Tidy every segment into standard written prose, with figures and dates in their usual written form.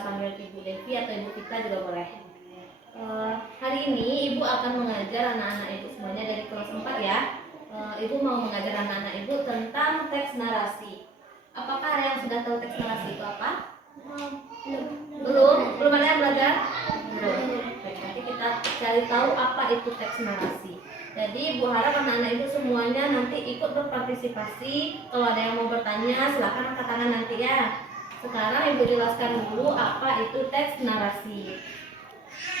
bisa panggil Ibu Devi atau Ibu Vita juga boleh. Hari ini Ibu akan mengajar anak-anak Ibu semuanya dari kelas 4 ya. Ibu mau mengajar anak-anak Ibu tentang teks narasi. Apakah ada yang sudah tahu teks narasi itu apa? Belum ada yang belajar? Belum. Baik, nanti kita cari tahu apa itu teks narasi. Jadi Ibu harap anak-anak Ibu semuanya nanti ikut berpartisipasi. Kalau ada yang mau bertanya silakan angkat tangan nanti ya. Sekarang Ibu jelaskan dulu apa itu teks narasi.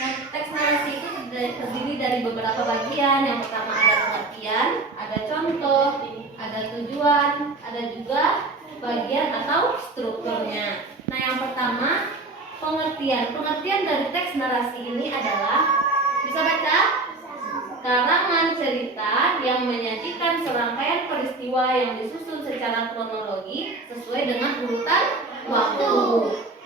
Nah, teks narasi itu terdiri dari beberapa bagian. Yang pertama ada pengertian, ada contoh, ada tujuan, ada juga bagian atau strukturnya. Nah, yang pertama pengertian. Pengertian dari teks narasi ini adalah, bisa baca? Karangan cerita yang menyajikan serangkaian peristiwa yang disusun secara kronologi sesuai dengan urutan waktu.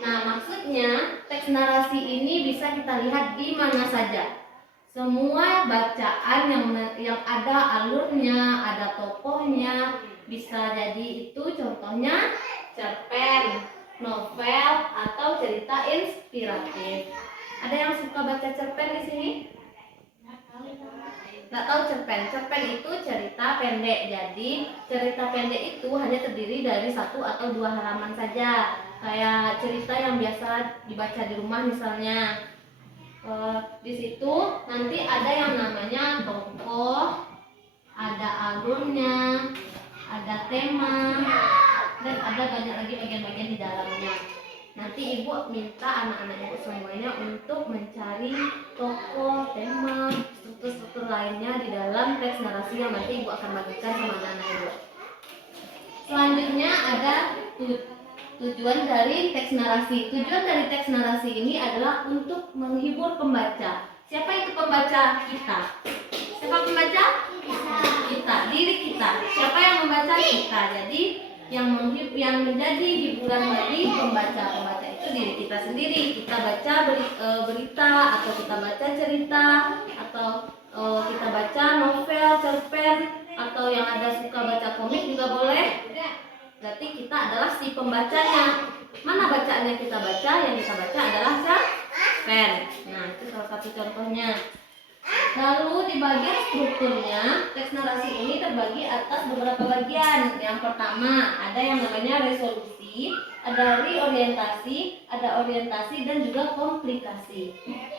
Nah, maksudnya teks narasi ini bisa kita lihat di mana saja. Semua bacaan yang ada alurnya, ada tokohnya, bisa jadi itu contohnya cerpen, novel, atau cerita inspiratif. Ada yang suka baca cerpen di sini? Nggak tahu cerpen? Cerpen itu cerita pendek. Jadi cerita pendek itu hanya terdiri dari 1 atau 2 halaman saja. Kayak cerita yang biasa dibaca di rumah misalnya. Di situ nanti ada yang namanya tokoh, ada alurnya, ada tema, dan ada banyak lagi bagian-bagian di dalamnya. Nanti Ibu minta anak-anak Ibu semuanya untuk mencari tokoh, tema, struktur-struktur lainnya di dalam teks narasi yang nanti Ibu akan bagikan sama anak-anak Ibu. Selanjutnya ada tujuan dari teks narasi. Tujuan dari teks narasi ini adalah untuk menghibur pembaca. Siapa itu pembaca? Kita. Siapa pembaca? Kita, diri kita. Siapa yang membaca? Kita. Jadi yang menjadi hiburan bagi pembaca itu diri kita sendiri. Kita baca berita, atau kita baca cerita, atau kita baca novel, cerpen, atau yang ada suka baca komik juga boleh. Berarti kita adalah si pembacanya. Mana bacaannya kita baca? Yang kita baca adalah cerpen. Nah, itu salah satu contohnya. Lalu di bagian strukturnya, teks narasi ini terbagi atas beberapa bagian. Yang pertama, ada yang namanya resolusi, ada reorientasi, ada orientasi, dan juga komplikasi.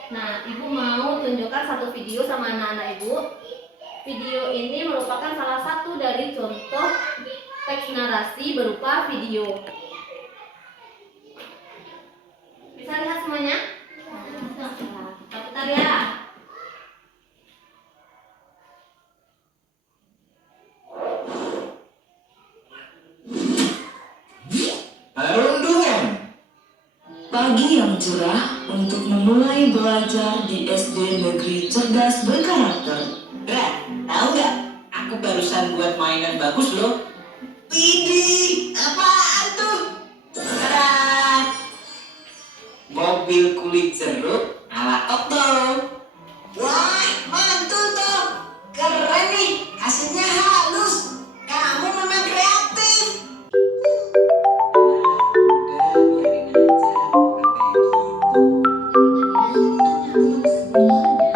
Nah, Ibu mau tunjukkan satu video sama anak-anak Ibu. Video ini merupakan salah satu dari contoh teks narasi berupa video. Bisa lihat semuanya? Kita putar ya. Perundungan. Pagi yang cerah untuk memulai belajar di SD Negeri Cerdas Berkarakter. Tahu nggak? Aku barusan buat mainan bagus loh. Widih, apaan tuh? Tada! Mobil kulit jeruk ala Okto. Wah, mantul tuh. Keren nih, hasilnya halus. Kamu memang kreatif. Udah biarin aja, bukan kayak gitu.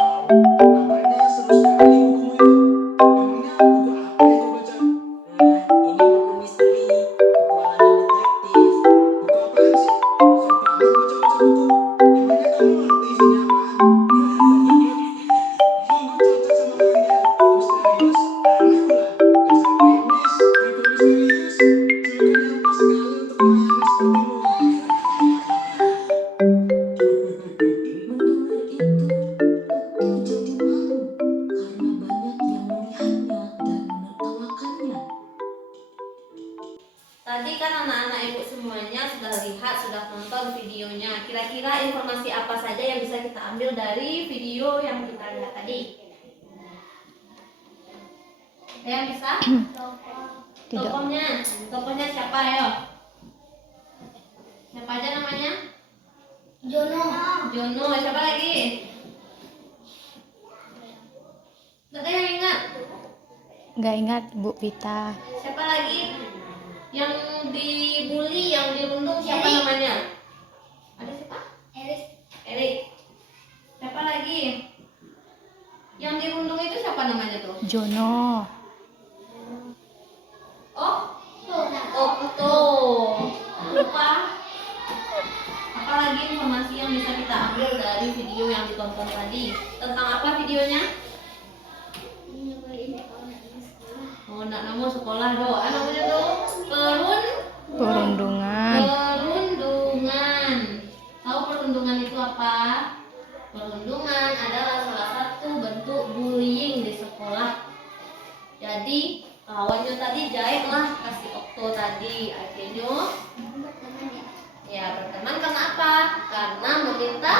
Sedang baca apa kau? Nampaknya seru sekali bukumu itu. Memangnya buku apa yang kau baca? Ini buku misteri, petualangan detektif. Buku apaan sih? Sok amat baca-baca buku. Emangnya kamu ngerti isinya apaan? Sungguh cocok sama orangnya. Misterius, aneh pula. Dasar krimis, buku misterius. Julukannya pas sekali untuk orang aneh sepertimu. Mendengar itu, Okto jadi malu karena banyak yang melihatnya dan menertawakannya. Tadi kan anak-anak Ibu semuanya sudah lihat, sudah nonton videonya. Kira-kira informasi apa saja yang bisa kita ambil dari video yang kita lihat tadi? Ada yang bisa? Tokohnya siapa, ayo? Jono, siapa lagi? Gak ada yang ingat? Nggak ingat Bu Vita. Siapa lagi? Yang dibully, yang dirundung siapa namanya? Ada siapa? Erik. Siapa lagi? Yang dirundung itu siapa namanya tuh? Jono. Oh, Okto. Lupa. Apalagi informasi yang bisa kita ambil dari video yang ditonton tadi? Tentang apa videonya? Oh, nak mau sekolah do. Namanya tuh Perundungan. perundungan. Tahu perundungan itu apa? Perundungan adalah salah satu bentuk bullying di sekolah. Jadi kawannya tadi jahit lah kasih Okto tadi, akhirnya ya berteman karena apa? Karena meminta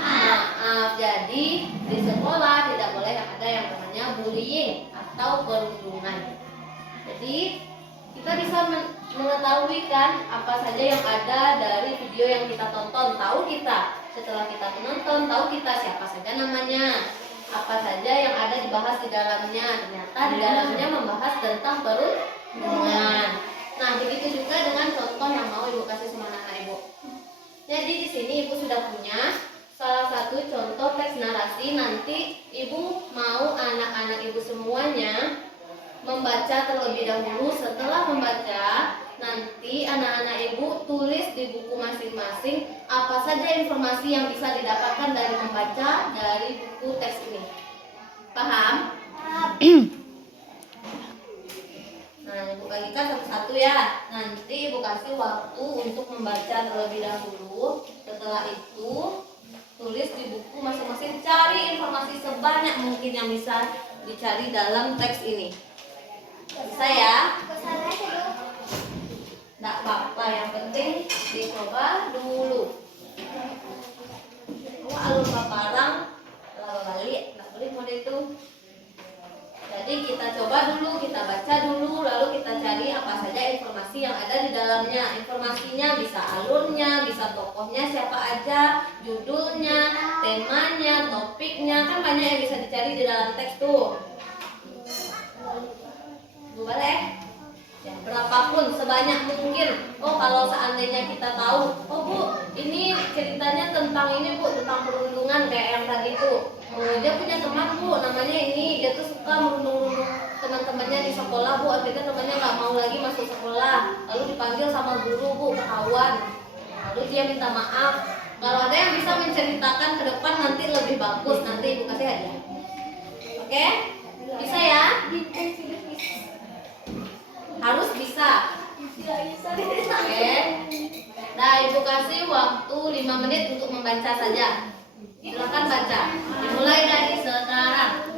maaf. Jadi di sekolah tidak boleh ada yang namanya bullying atau perundungan. Jadi kita bisa mengetahui kan apa saja yang ada dari video yang kita tonton. Tahu kita setelah kita menonton, tahu kita siapa saja namanya, apa saja yang ada dibahas di dalamnya. Ternyata di dalamnya membahas tentang perundungan. Nah, begitu juga dengan contoh yang mau Ibu kasih sama anak Ibu. Jadi di sini Ibu sudah punya salah satu contoh teks narasi. Nanti Ibu mau anak-anak Ibu semuanya membaca terlebih dahulu. Setelah membaca, nanti anak-anak Ibu tulis di buku masing-masing apa saja informasi yang bisa didapatkan dari membaca dari buku teks ini. Paham? Nah, Ibu bagikan satu-satu ya. Nanti Ibu kasih waktu untuk membaca terlebih dahulu. Setelah itu, tulis di buku masing-masing. Cari informasi sebanyak mungkin yang bisa dicari dalam teks ini. Bisa ya? Nggak apa-apa, yang penting dicoba dulu. Alur paparang balik, nggak boleh mode itu. Jadi kita coba dulu, kita baca dulu, lalu kita cari apa saja informasi yang ada di dalamnya. Informasinya bisa alurnya, bisa tokohnya siapa aja, judulnya, temanya, topiknya, kan banyak yang bisa dicari di dalam teks tuh. Boleh? Ya, berapapun sebanyak mungkin. Oh, kalau seandainya kita tahu, oh Bu, ini ceritanya tentang ini Bu, tentang perundungan kayak yang tadi tuh. Oh, dia punya teman Bu, namanya ini, dia tuh suka merundung-rundung teman-temannya di sekolah Bu, akhirnya temannya nggak mau lagi masuk sekolah, lalu dipanggil sama guru Bu, ketahuan, lalu dia minta maaf. Kalau ada yang bisa menceritakan ke depan nanti lebih bagus, nanti Ibu kasih hadiah. Oke? Bisa ya? Harus bisa. Oke. Nah, Ibu kasih waktu 5 menit untuk membaca saja. Silakan baca. Dimulai dari sekarang.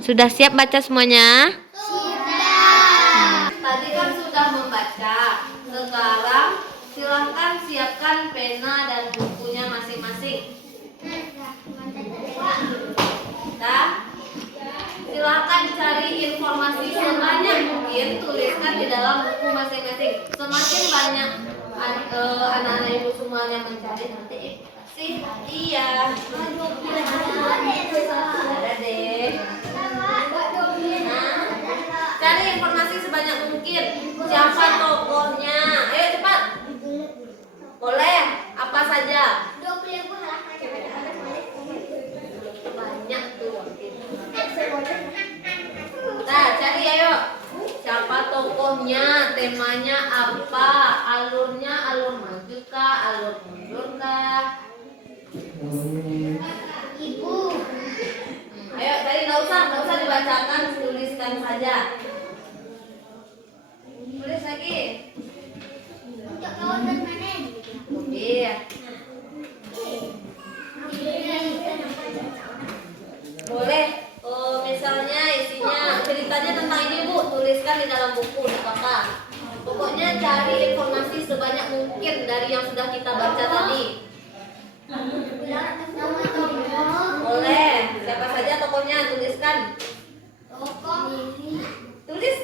Sudah siap baca semuanya? Sudah. Tadi kan sudah membaca. Sekarang silahkan siapkan pena dan bukunya masing-masing. Nah, silahkan cari informasi sebanyak mungkin, tuliskan di dalam buku masing-masing. Semakin banyak anak-anak Ibu semuanya mencari, nanti Ibu kasih hadiah. Ada deh. Nah, cari informasi sebanyak mungkin. Siapa tokohnya? Ayo cepat. Boleh, apa saja? Banyak tuh. Nah, cari ayo. Siapa tokohnya? temanya apa? Alurnya alur maju kah? Alur mundur kah? Ibu. Ayo tadi nggak usah dibacakan, tuliskan saja. Tulis lagi. Untuk kawasan mana? Iya. Boleh. Misalnya isinya ceritanya tentang ini Bu, tuliskan di dalam buku di kakak. Pokoknya cari informasi sebanyak mungkin dari yang sudah kita baca tadi. Nama tokoh. Boleh. Siapa saja tokohnya tuliskan. Tokoh. Tulis.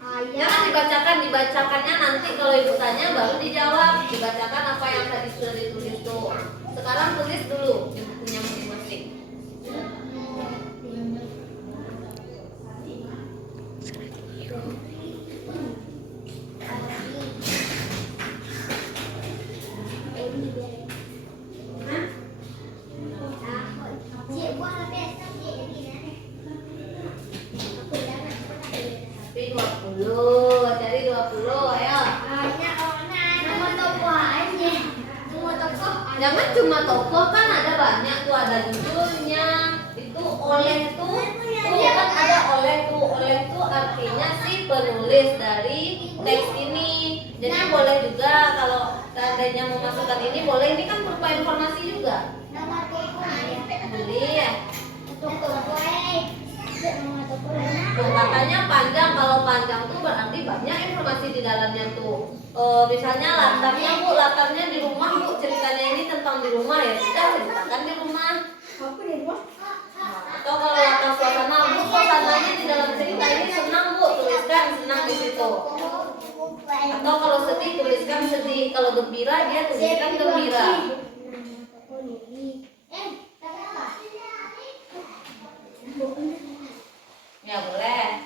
Ayah. Jangan dibacakannya nanti kalau ibu tanya baru dijawab. Dibacakan apa yang tadi sudah ditulis tuh. Sekarang tulis dulu di bukunya masing-masing. Tapi 20, cari 20, ayo. Nama tokoh aja. Semua tokoh. Jangan cuma tokoh, kan ada banyak tuh, ada judulnya. Itu oleh tuh kan ada oleh tuh artinya si penulis dari teks ini. Jadi boleh juga kalau seandainya mau masukkan ini boleh, ini kan berupa informasi juga. Nama tokoh ayah. Boleh ya. Tokoh nama tokoh. Tuh, katanya panjang, kalau panjang tuh berarti banyak informasi di dalamnya tuh. Misalnya latarnya Bu, latarnya di rumah Bu, ceritanya ini tentang di rumah ya, sudah ceritakan di rumah. Atau kalau latar suasana Bu, suasananya di dalam cerita ini senang Bu, tuliskan senang di situ. Atau kalau sedih tuliskan sedih, kalau gembira dia tuliskan gembira. Ya boleh.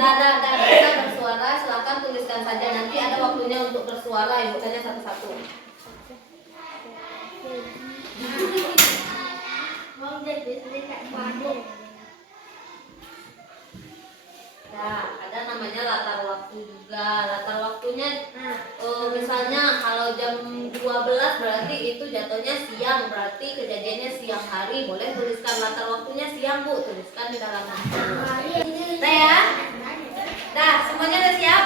Dah, kita bersuara, silakan tuliskan saja. Nanti ada waktunya untuk bersuara, ibu tanya satu-satu. Nah, ada namanya latar waktu juga. Latar waktunya misalnya kalau jam 12 berarti itu jatuhnya siang, berarti kejadiannya siang hari. Boleh tuliskan latar waktunya siang Bu, tuliskan di dalam buku. Nah ya. Dah, semuanya udah siap?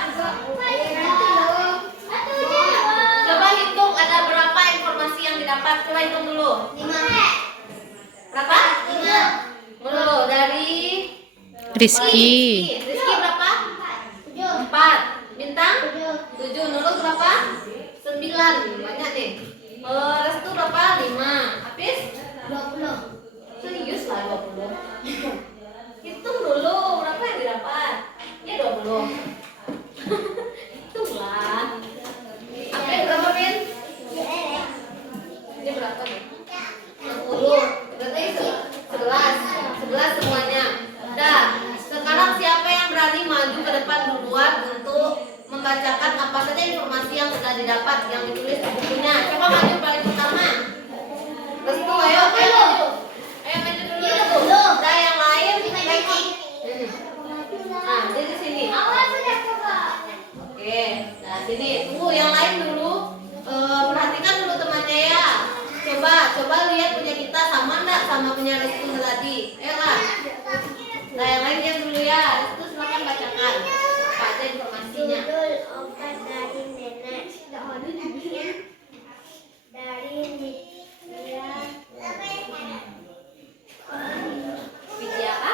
Coba hitung ada berapa informasi yang didapat. Coba hitung dulu. Berapa? Dulu dari Rizky. Rizky berapa? 4. Bintang? 7. Nurul berapa? 9. Banyak nih. Restu berapa? 5. Hafiz? 20. Serius lah 20. Hitung dulu berapa yang didapat. Ya 20. Hitunglah. Hafiz berapa, Bin? Ini berapa nih? 60. Berarti 11 semuanya. Dah, sekarang siapa yang berani maju ke depan duluan untuk membacakan apa saja informasi yang sudah didapat yang ditulis di bukunya? Coba maju paling pertama. Restu, ayo maju. Ayo maju dulu. Dah, yang lain lagi. Nah, di sini. Oke, nah sini. Tunggu yang lain dulu. Perhatikan dulu temannya ya. Coba lihat punya kita sama enggak sama punya Restu tadi. Ayolah. Nah, yang lainnya dulu ya. Restu silakan bacakan. Apa aja informasinya? Obat dari nenek. Dari dia. Widya apa?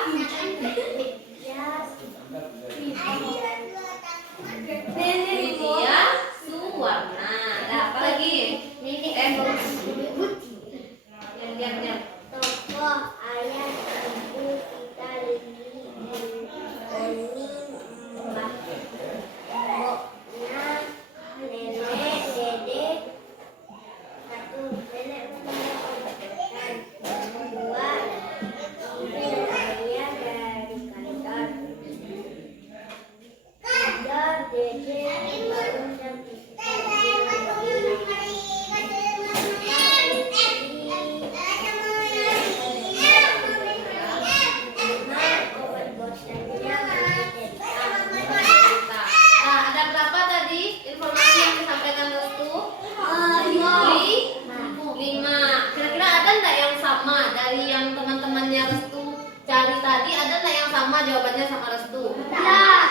Widya Suwarna. Nah, apa lagi? Diam. Tokoh ayah ibu kita Lili Restu? Tidak.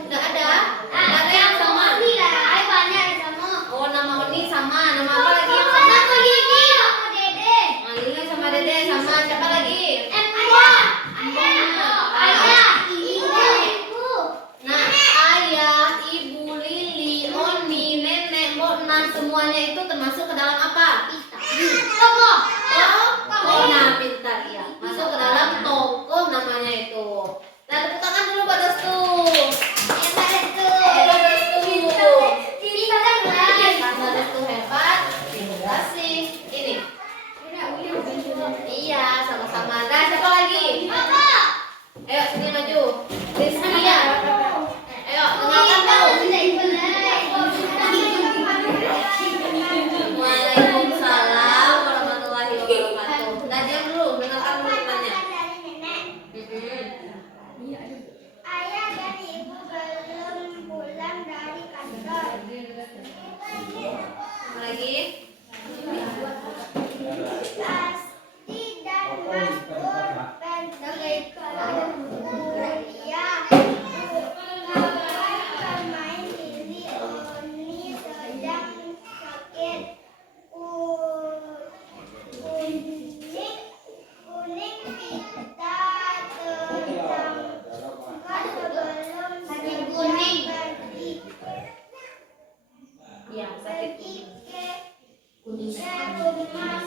Tidak ada. Tidak ada yang sama. Ay, banyak yang sama. Oh, nama Oni sama. Nama apa lagi yang sama? Nama Lili sama Dede. Nah, Lili sama Dede sama. Siapa lagi? Ayah. Ayah. Ibu. Nah, ayah, ibu, Lili, Oni, nenek, Mbokna, semuanya itu termasuk ke dalam apa? Tokoh. Tokoh. Nah, pintar ya. Masuk ke dalam tokoh namanya itu. Nah, tepuk tangan dulu buat Restu. Hebat Restu. Karena Restu hebat, terima kasih. Ini. Iya, sama-sama. Nah, siapa lagi? Ayo, sini maju. Rizky ya. Ayo, dengarkan dulu. Waalaikumsalam warahmatullahi wabarakatuh. Nah, diam dulu, dengarkan dulu tanya. Ayah dan ibu belum pulang dari kantor. Apa lagi? Pasti dan makmur pergi ke kuliah. Kawan bermain Lili Oni sedang sakit. Kuning kita tertangkap sebelum kuning pergi Iya, sakit. ke rumah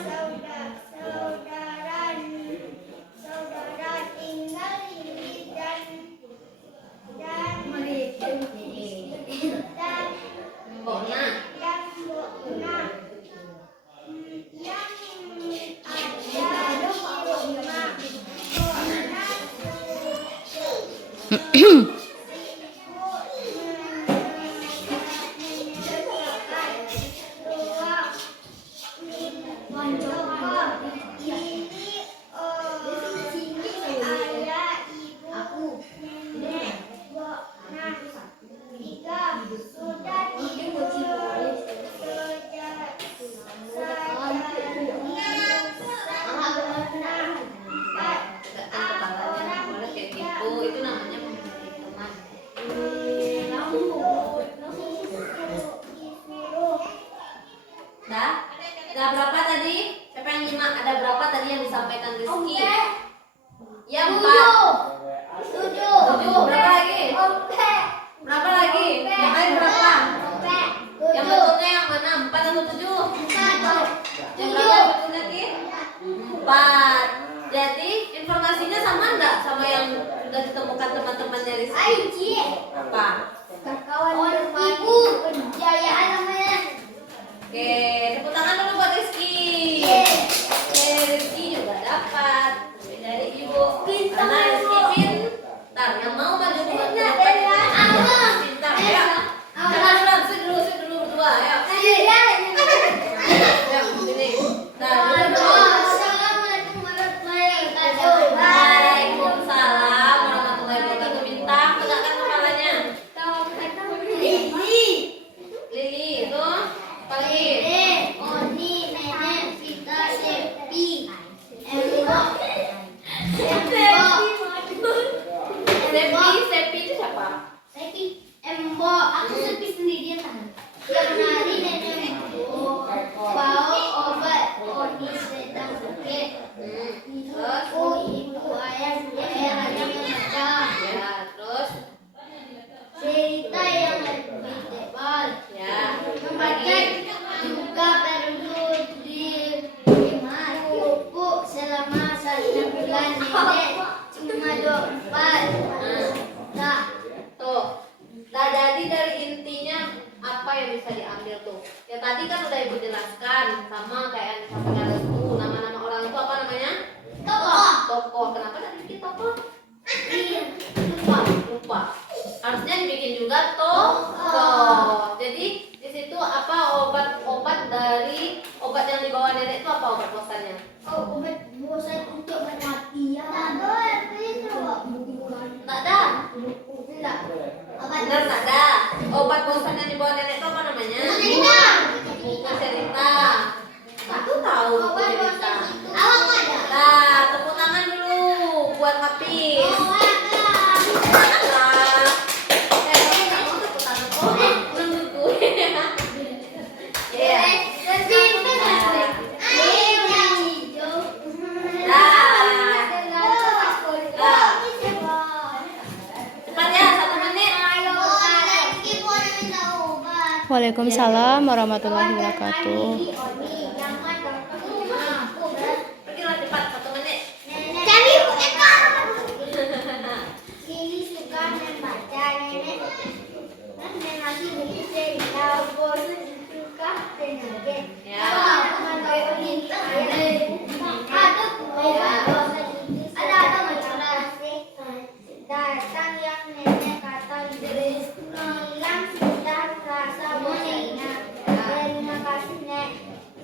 saudara tinggal Lili dan Mbokna. yang Mbokna yang ada di rumah Mbokna Boleh kayak gitu. Itu namanya memiliki teman. Dah berapa tadi? Siapa yang nyimak? Ada berapa tadi yang disampaikan Rizky? Ya, 4. 7. Berapa lagi? Berapa lagi? Yang lain berapa? Yang betulnya yang mana? 4 atau 7? Yang berapa betulnya, Ki? 4. Jadi informasinya sama enggak sama yang sudah ditemukan teman-temannya Rizky? Apa? Ibu Jayaan namanya. Oke, tepuk tangan dulu buat Rizky. Oke, Rizky juga dapat dari ibu. Karena Rizky pintar. Yang mau maju ke depan pintar ya. Jangan dulu berdua. Ayo. Ya, sini. Nah, dulu. Waalaikumsalam warahmatullahi wabarakatuh. Minta tegakkan kepalanya. Lili itu apa lagi? Oni, Nenek, Vita, Sepi, Sepi itu siapa? Aku Sepi sendirian tangan. Yang nari Nenek itu bawa obat Oni sedang sakit. Terus? Ibu ayah hanya memecah. Ya, terus? Cerita yang lebih tebal. Ya, Membaca juga perlu dipupuk selama 1 bulan. Nenek cuma 24. Tak. tuh. Nah, jadi dari intinya apa yang bisa diambil tuh? Ya tadi kan udah ibu jelaskan sama kayak yang disampaikan Restu. Nama-nama orang itu apa namanya? Tokoh. Kenapa tadi bikin tokoh? Lupa. Harusnya dibikin juga tokoh. Jadi di situ apa obat dari obat yang dibawa nenek itu apa obat bosannya? Obat bosan untuk kematian. Tak ada. Tidak. Benar tak ada. Obat bosan yang dibawa nenek itu apa namanya? Buku cerita. Aku tahu buku cerita. Awak ada. Nah, tepuk tangan dulu buat Hafiz. Oh, ada. Waalaikumsalam warahmatullahi wabarakatuh. Oni, jangan dong. Pergilah cepat 1 menit. Cari ekor. Lili suka membaca, nenek. Nenek lagi beli cerita, bosan suka dengerin. Ya. Ada datang yang nenek kata hilang sudah rasa boneka. Terima kasih nek.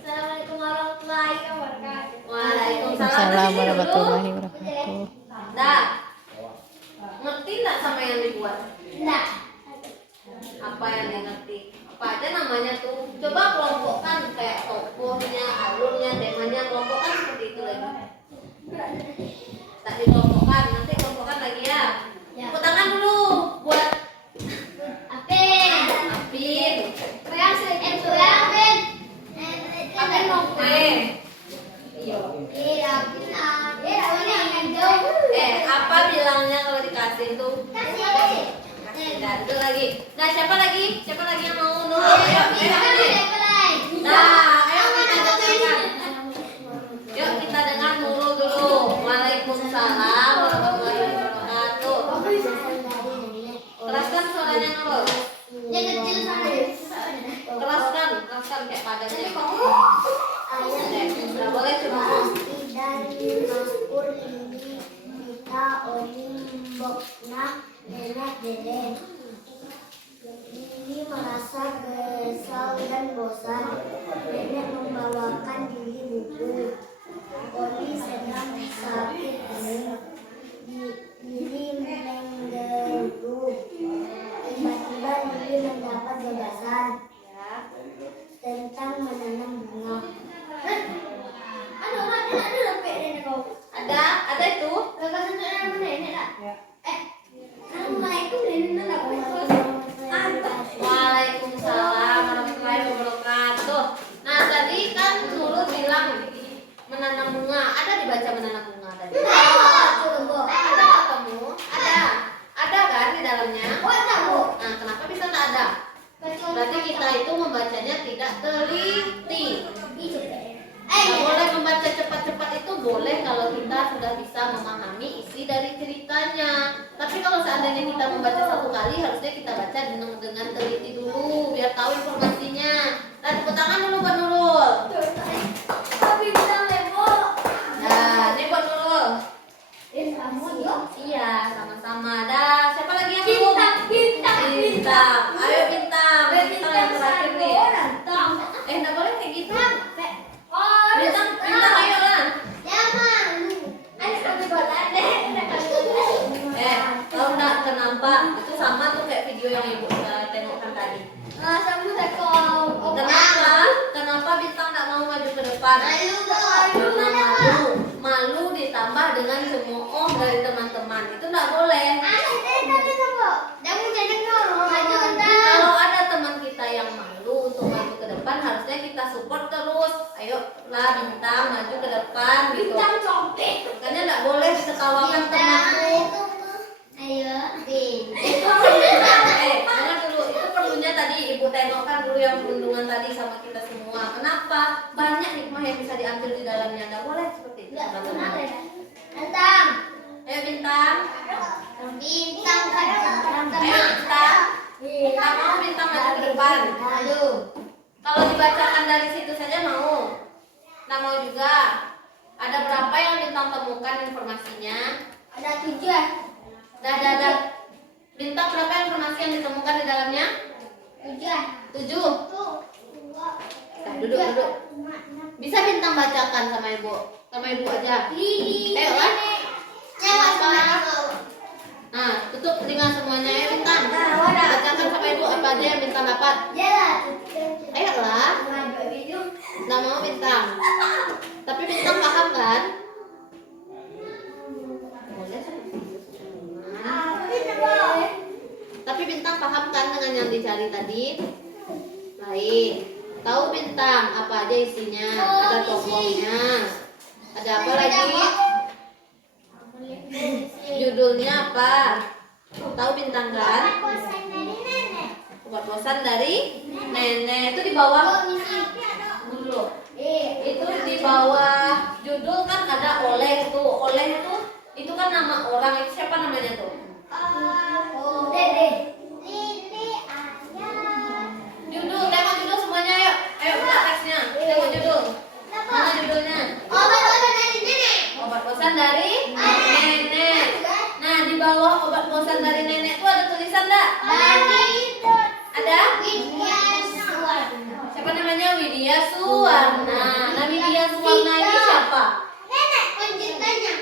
Assalamualaikum warahmatullahi wabarakatuh. Waalaikumsalam. Waalaikumsalam warahmatullahi wabarakatuh. Dah. Ngerti nggak sama yang dibuat? Enggak. Apa yang dia ngerti? Apa aja namanya tuh? Coba kelompokkan kayak tokohnya, alurnya, temanya, kelompokkan seperti itu lagi. Tak dikelompokkan, nanti kelompokkan lagi ya. Tepuk tangan dulu buat Apin. Apin. Apin mau kue. Apa bilangnya kalau dikasih tuh? Nah, itu lagi. Nah, siapa lagi? Siapa lagi yang mau nurul? Ayo, Nah, ayo kita dengarkan. Yuk kita dengar nurul dulu. Waalaikumsalam warahmatullahi wabarakatuh. Keraskan suaranya nurul. Keraskan kayak padanya. Nggak boleh cuma. Lili merasa kesal dan bosan. Nenek membawakan Lili buku. Oli sedang sakit Lili menggerutu. Tiba-tiba Lili mendapat gagasan tentang menanam bunga. Ada itu. Gagasan menanam nenek tak? Assalamualaikum nenek tak? Waalaikumsalam warahmatullahi wabarakatuh. Nah, tadi kan Nurul bilang menanam bunga. Ada dibaca menanam bunga tadi? Ada ketemu? Ada kan di dalamnya? Nah, kenapa bisa tak ada? Berarti kita itu membacanya tidak teliti. Nggak boleh membaca cepat-cepat, itu boleh kalau kita sudah bisa memahami isi dari ceritanya. Tapi kalau seandainya kita membaca 1 kali, harusnya kita baca dengan teliti dulu biar tahu informasinya. Nah, tepuk tangan dulu buat Nurul. Nah, ini buat Nurul. Iya, sama-sama. Dah, siapa lagi yang belum? Bintang. Ayo Bintang. Bintang yang terakhir nih. Nggak boleh kayak gitu. Bintang, ayo lah. Tahu nggak kenapa? Itu sama tuh kayak video yang ibu tengokkan tadi. Kenapa Bintang nggak mau maju ke depan? Karena malu ditambah dengan cemooh dari teman-teman. Itu nggak boleh. Kalau ada teman kita yang malu untuk maju ke depan, harusnya kita support terus. Ayo lah Bintang maju ke depan gitu. Makanya nggak boleh ditertawakan temanku. Dengar dulu, itu perlunya tadi ibu tengokkan dulu yang perundungan tadi sama kita semua. Kenapa? Banyak hikmah yang bisa diambil di dalamnya. Nggak boleh seperti itu, teman-teman. Ayo Bintang. Ayo Bintang. Bintang mau Bintang maju ke depan. Kalau dibacakan dari situ saja mau. Nggak mau juga. Ada berapa yang Bintang temukan informasinya? Ada 7. Dah. Bintang berapa informasi yang ditemukan di dalamnya? 7. Nah, duduk. Bisa Bintang bacakan sama ibu? Sama ibu aja. Ayo lah. Nah, tutup telinga semuanya ya Bintang. Bacakan sama ibu apa aja yang Bintang dapat. Ayolah. Nggak mau Bintang. Tapi Bintang paham kan? Boleh kan? Tapi Bintang paham kan dengan yang dicari tadi? Baik. Tahu Bintang apa aja isinya? Ada tokohnya. Ada apa lagi? Judulnya apa? Tahu Bintang kan? Obat bosan dari nenek itu di bawah Oh, ini. dulu. Itu di bawah judul kan ada oleh tuh. Oleh itu kan nama orang. Itu siapa namanya tuh? Dede. Lili ayah. Judul, tengok judul semuanya ayo. Ayo buka teksnya. Tengok judul. Mana judulnya? Obat-obat dari nenek. Obat bosan dari nenek. Nah, di bawah obat bosan dari nenek itu ada tulisan enggak? Ada? Siapa namanya? Widya Suwarna. Nah, Widya Suwarna ini siapa? Nenek penciptanya.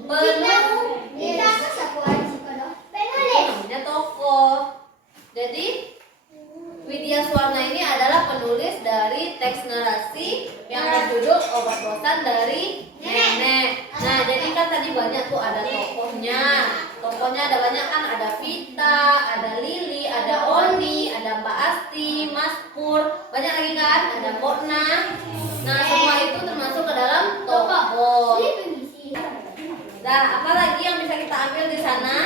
Penulis. Kita apa siapa aja kalau penulis. Namanya tokoh. Jadi Widya Suwarna ini adalah penulis dari teks narasi yang berjudul Obat Bosan dari Nenek. Nah, jadi kan tadi banyak tuh ada tokohnya. Tokohnya ada banyak kan, ada Vita, ada Lili, ada Oni, ada Mbak Asti, Mas Pur, banyak lagi kan, ada Mbokna. Nah, semua itu termasuk ke dalam tokoh. Nah, apa lagi yang bisa kita ambil di sana?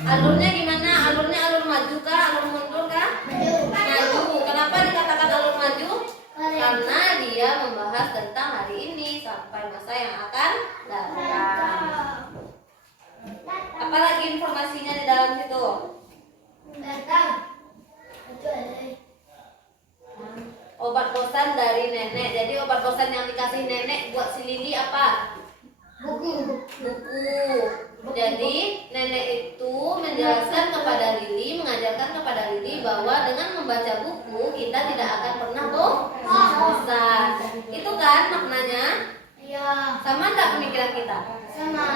Alurnya gimana? Alurnya alur maju kah? Alur mundur kah? Maju. Kenapa dikatakan alur maju? Karena dia membahas tentang hari ini sampai masa yang akan datang. Apa lagi informasinya di dalam situ? Obat bosan dari nenek. Jadi obat bosan yang dikasih nenek buat si Lili apa? Buku. Jadi nenek itu menjelaskan kepada Lili, mengajarkan kepada Lili bahwa dengan membaca buku kita tidak akan pernah bosan. Itu kan maknanya? Iya. Sama enggak pemikiran kita? Sama.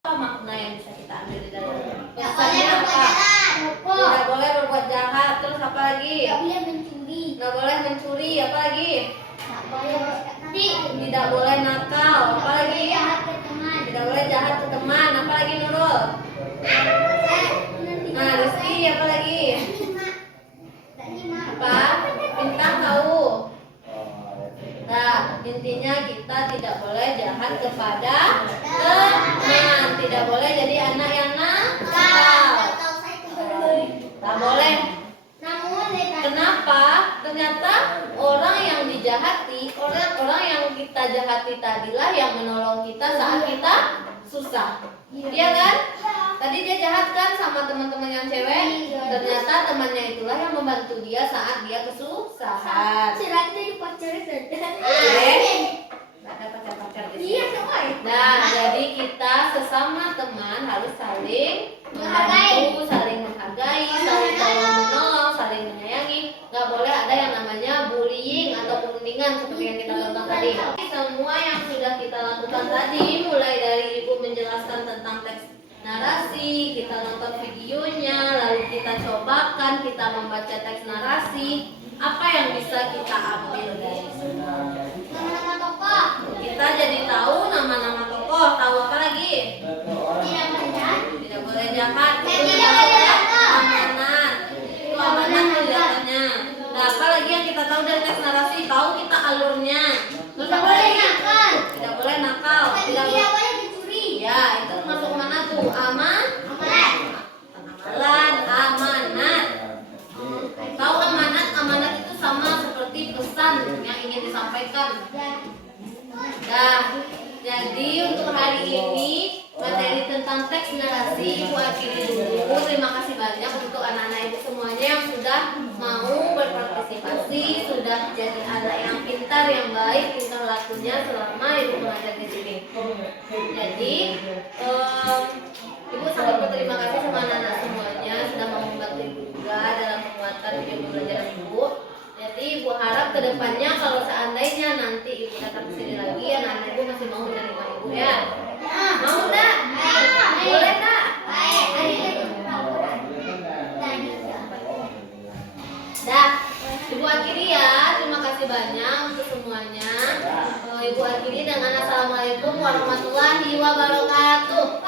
Apa makna yang bisa kita ambil di dalam? Tidak boleh Pesannya berbuat apa? jahat. Tidak boleh berbuat jahat. Terus apa lagi? Tidak boleh mencuri. Tidak boleh mencuri. Apa lagi? Tidak boleh bersikap nanti. Tidak boleh nakal. Apa lagi? Jahat ke teman. Tidak boleh jahat ke teman. Apa lagi Nurul? Nah, Rizky apa lagi? Apa? Bintang tahu. Nah, intinya kita tidak boleh jahat kepada teman. Tidak boleh jadi anak yang nakal. Tak boleh. Kenapa? Ternyata orang yang dijahati, orang yang kita jahati tadilah yang menolong kita saat kita susah. Iya kan? Tadi dia jahat kan sama teman-teman yang cewek. Ternyata temannya itulah yang membantu dia saat dia kesusahan. Nggak ada pacar-pacar di sini. Nah, jadi kita sesama teman harus saling membantu, saling menghargai, saling tolong menolong, saling menyayangi. Nggak boleh ada yang namanya bullying atau perundingan seperti yang kita tonton tadi. Semua yang sudah kita lakukan tadi, mulai dari ibu menjelaskan tentang teks narasi, kita nonton videonya, lalu kita cobakan, kita membaca teks narasi. Apa yang bisa kita ambil dari sini? Nama-nama tokoh. Kita jadi tahu nama-nama tokoh. Tahu apa lagi? Tidak boleh jahat. Tidak boleh jahat. Dan Itu tidak boleh nakal. amanat. Itu amanat kelihatannya. Nah, apa lagi yang kita tahu dari teks narasi? Tahu kita alurnya. Terus Tidak apa boleh lagi? nakal. Tidak boleh nakal. Dan Tidak tidak boleh mencuri. Ya, itu masuk mana tuh? Amanat. Amalan, amanat. Tahu amanat? Amanat itu sama seperti pesan yang ingin disampaikan. Ya. kasih Ibu akhiri dulu. Terima kasih banyak untuk anak-anak Ibu semuanya yang sudah mau berpartisipasi, sudah jadi anak yang pintar, yang baik, tingkah lakunya selama Ibu mengajar di sini. Jadi Ibu sangat berterima kasih sama anak-anak semuanya sudah mau membantu Ibu juga dalam penguatan video pembelajaran Ibu. Jadi Ibu harap kedepannya kalau seandainya nanti Ibu datang ke sini lagi, anak-anak Ibu masih mau menerima Ibu ya. Mau enggak? Boleh enggak? Dah, Ibu akhiri ya. Terima kasih banyak untuk semuanya. Ibu akhiri dengan assalamualaikum warahmatullahi wabarakatuh.